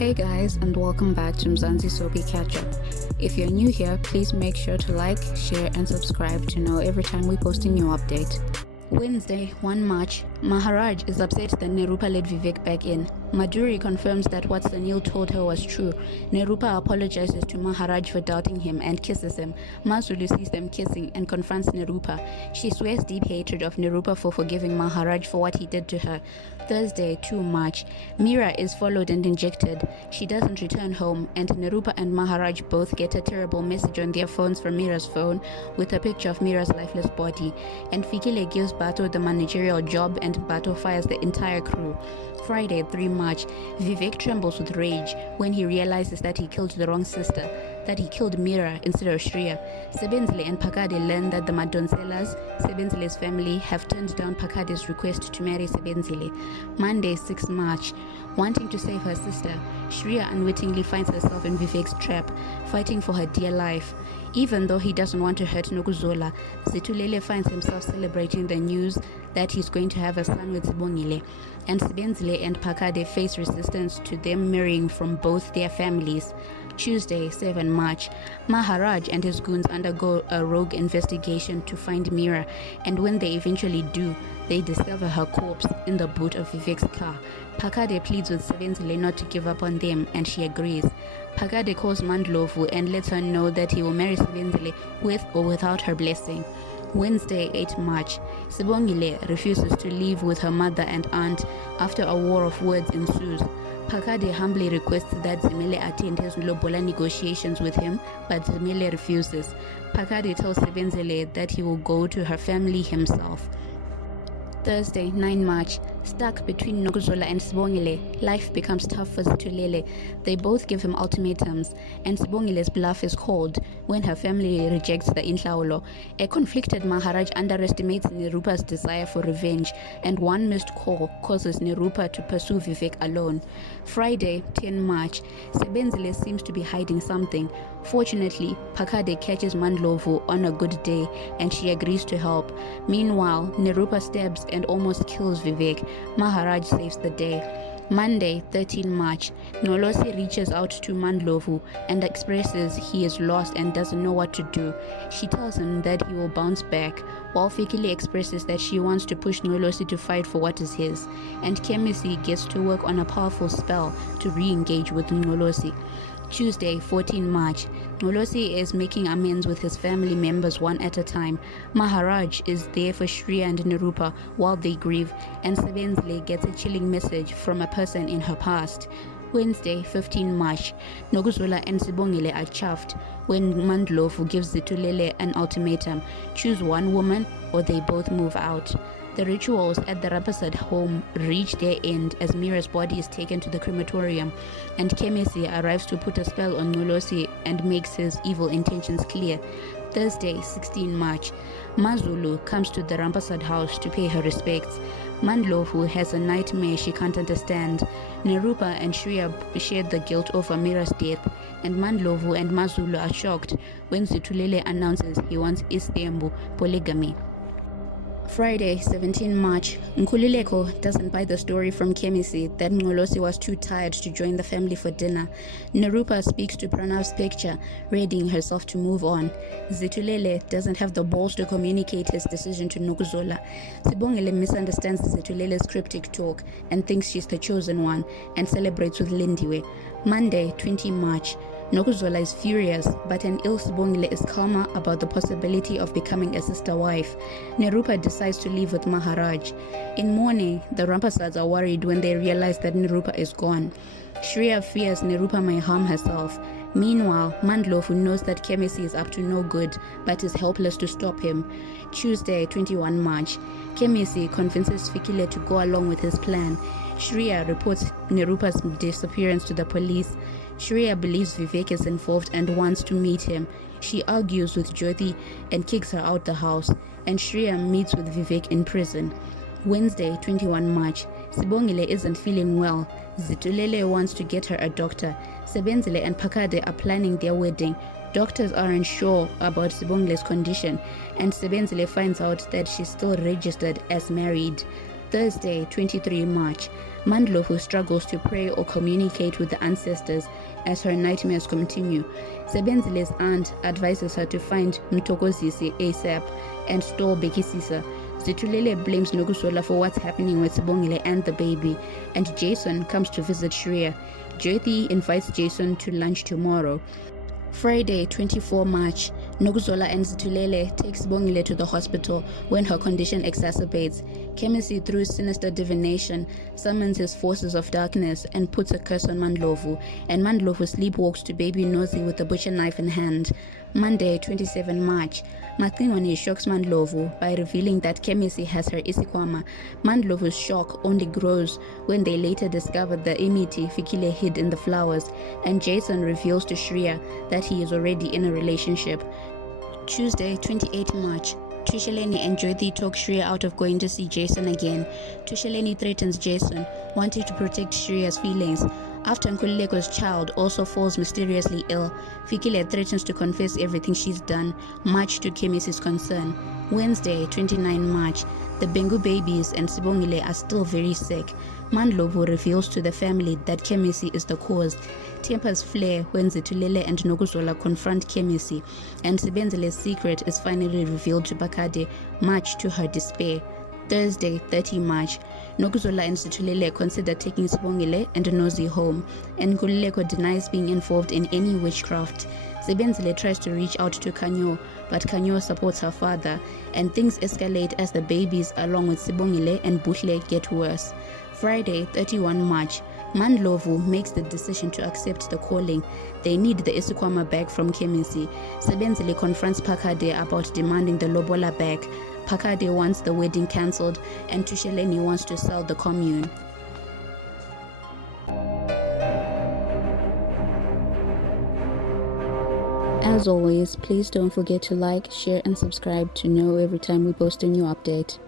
Hey guys, and welcome back to Mzansi Soapie CatchUp. If you're new here, please make sure to like, share and subscribe to know every time we post a new update. Wednesday, 1 March, Maharaj is upset that Narupa let Vivek back in. Madhuri confirms that what Sunil told her was true. Narupa apologizes to Maharaj for doubting him and kisses him. Mazulu sees them kissing and confronts Narupa. She swears deep hatred of Narupa for forgiving Maharaj for what he did to her. Thursday, 2 March, Mira is followed and injected. She doesn't return home, and Narupa and Maharaj both get a terrible message on their phones from Mira's phone with a picture of Mira's lifeless body. And Fikile gives Bato the managerial job, and Bato fires the entire crew. Friday, 3 March, Vivek trembles with rage when he realizes that he killed the wrong sister, that he killed Mira instead of Shreya. Sebenzile and Pakade learn that the Madonsellas, Sebenzile's family, have turned down Pakade's request to marry Sebenzile. Monday, 6 March, wanting to save her sister, Shreya unwittingly finds herself in Vivek's trap, fighting for her dear life. Even though he doesn't want to hurt Nokuzola, Zitulele finds himself celebrating the news that he's going to have a son with Sibongile, and Sebenzile and Pakade face resistance to them marrying from both their families. Tuesday, 7 March, Maharaj and his goons undergo a rogue investigation to find Mira, and when they eventually do, they discover her corpse in the boot of Vivek's car. Pakade pleads with Sebenzile not to give up on them, and she agrees. Pakade calls Mandlovu and lets her know that he will marry Sebenzile with or without her blessing. Wednesday, 8 March, Sibongile refuses to leave with her mother and aunt after a war of words ensues. Pakade humbly requests that Zimele attend his lobola negotiations with him, but Zimele refuses. Pakade tells Sebenzile that he will go to her family himself. Thursday, 9 March, stuck between Nokuzola and Sibongile, life becomes tough for Zitulele. They both give him ultimatums, and Sibongile's bluff is called when her family rejects the Inhlaulo. A conflicted Maharaj underestimates Narupa's desire for revenge, and one missed call causes Narupa to pursue Vivek alone. Friday, 10 March, Sebenzile seems to be hiding something. Fortunately, Pakade catches Mandlovu on a good day, and she agrees to help. Meanwhile, Narupa stabs and almost kills Vivek. Maharaj saves the day. Monday, 13 March, Nolosi reaches out to Mandlovu and expresses he is lost and doesn't know what to do. She tells him that he will bounce back, while Fikile expresses that she wants to push Nolosi to fight for what is his, and Kemisi gets to work on a powerful spell to re-engage with Nolosi. Tuesday, 14 March, Nolosi is making amends with his family members one at a time. Maharaj is there for Shreya and Narupa while they grieve, and Sebenzile gets a chilling message from a person in her past. Wednesday, 15 March, Nokuzola and Sibongile are chuffed when Mandlovu gives Zitulele an ultimatum: choose one woman or they both move out. The rituals at the Rapasad home reach their end as Mira's body is taken to the crematorium, and Kemisi arrives to put a spell on Nolosi and makes his evil intentions clear. Thursday, 16 March, Mazulu comes to the Rampasad house to pay her respects. Mandlovu has a nightmare she can't understand. Narupa and Shreya share the guilt over Mira's death, and Mandlovu and Mazulu are shocked when Zitulele announces he wants Imbewu polygamy. Friday, 17 March, Nkululeko doesn't buy the story from Kemisi that Nolosi was too tired to join the family for dinner. Narupa speaks to Pranav's picture, readying herself to move on. Zitulele doesn't have the balls to communicate his decision to Nokuzola. Sibongile misunderstands Zitulele's cryptic talk and thinks she's the chosen one, and celebrates with Lindiwe. Monday, 20 March, Nokuzola is furious, but an ill Sibongile is calmer about the possibility of becoming a sister wife. Narupa decides to leave with Maharaj. In mourning, the Rampasads are worried when they realize that Narupa is gone. Shreya fears Narupa may harm herself. Meanwhile, Mandlovu knows that Kemisi is up to no good, but is helpless to stop him. Tuesday, 21 March, Kemisi convinces Fikile to go along with his plan. Shreya reports Narupa's disappearance to the police. Shreya believes Vivek is involved and wants to meet him. She argues with Jyoti and kicks her out the house, and Shreya meets with Vivek in prison. Wednesday, 21 March, Sibongile isn't feeling well. Zitulele wants to get her a doctor. Sebenzile and Pakade are planning their wedding. Doctors aren't sure about Sibongile's condition, and Sebenzile finds out that she's still registered as married. Thursday, 23 March. Mandlovu struggles to pray or communicate with the ancestors as her nightmares continue. Sebenzile's aunt advises her to find Mtokozisi ASAP and stall Bekisisa. Zitulele blames Nokuzola for what's happening with Sibongile and the baby, and Jason comes to visit Shreya. Jyoti invites Jason to lunch tomorrow. Friday, 24 March. Nokuzola and Zitulele take Sibongile to the hospital when her condition exacerbates. Kemisi, through sinister divination, summons his forces of darkness and puts a curse on Mandlovu, and Mandlovu sleepwalks to baby Nozi with a butcher knife in hand. Monday, 27 March. Maqinwane shocks Mandlovu by revealing that Kemisi has her isikwama. Mandlovu's shock only grows when they later discover the imiti Fikile hid in the flowers, and Jason reveals to Shreya that he is already in a relationship. Tuesday, 28 March. Tusheleni and Jyoti talk Shreya out of going to see Jason again. Tusheleni threatens Jason, wanting to protect Shreya's feelings. After Nkulileko's child also falls mysteriously ill, Fikile threatens to confess everything she's done, much to Kemisi's concern. Wednesday, 29 March. The Bengu babies and Sibongile are still very sick. Mandlovu reveals to the family that Kemisi is the cause. Tempers flare when Zitulele and Nokuzola confront Kemisi, and Sebenzile's secret is finally revealed to Bakade, much to her despair. Thursday, 30 March. Nokuzola and Zitulele consider taking Sibongile and Nozi home, and Nkululeko denies being involved in any witchcraft. Sebenzile tries to reach out to Kanyo, but Kanyo supports her father, and things escalate as the babies along with Sibongile and Buhle get worse. Friday, 31 March. Mandlovu makes the decision to accept the calling. They need the isikwama bag from Kemisi. Sebenzile confronts Pakade about demanding the lobola bag. Pakade wants the wedding cancelled, and Tusheleni wants to sell the commune. As always, please don't forget to like, share and subscribe to know every time we post a new update.